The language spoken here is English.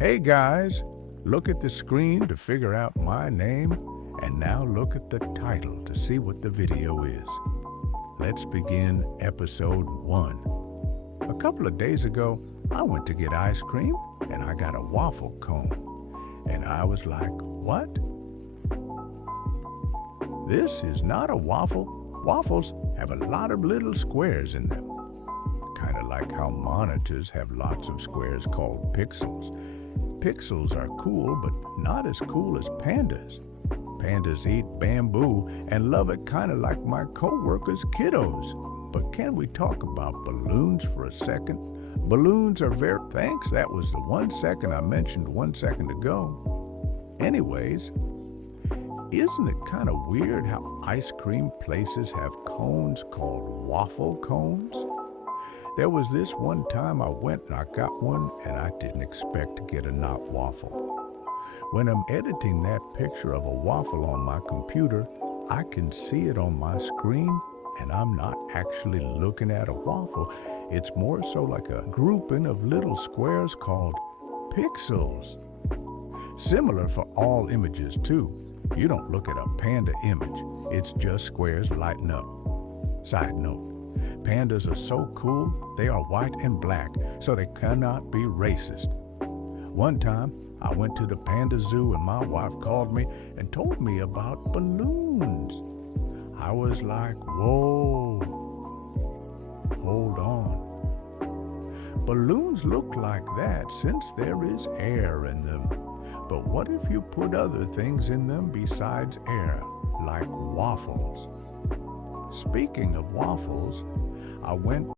Hey guys, look at the screen to figure out my name, and now look at the title to see what the video is. Let's begin episode 1. A couple of days ago, I went to get ice cream, and I got a waffle cone. And I was like, what? This is not a waffle. Waffles have a lot of little squares in them. Kind of like how monitors have lots of squares called pixels. Pixels are cool, but not as cool as pandas. Pandas eat bamboo and love it kind of like my co-workers' kiddos. But can we talk about balloons for a second? Balloons are very... Thanks, that was the 1 second I mentioned 1 second ago. Anyways, isn't it kind of weird how ice cream places have cones called waffle cones? There was this one time I went and I got one and I didn't expect to get a not waffle. When I'm editing that picture of a waffle on my computer, I can see it on my screen and I'm not actually looking at a waffle. It's more so like a grouping of little squares called pixels. Similar for all images too. You don't look at a panda image, it's just squares lighting up. Side note, pandas are so cool, they are white and black, so they cannot be racist. One time, I went to the panda zoo and my wife called me and told me about balloons. I was like, whoa, hold on. Balloons look like that since there is air in them. But what if you put other things in them besides air, like waffles? Speaking of waffles, I went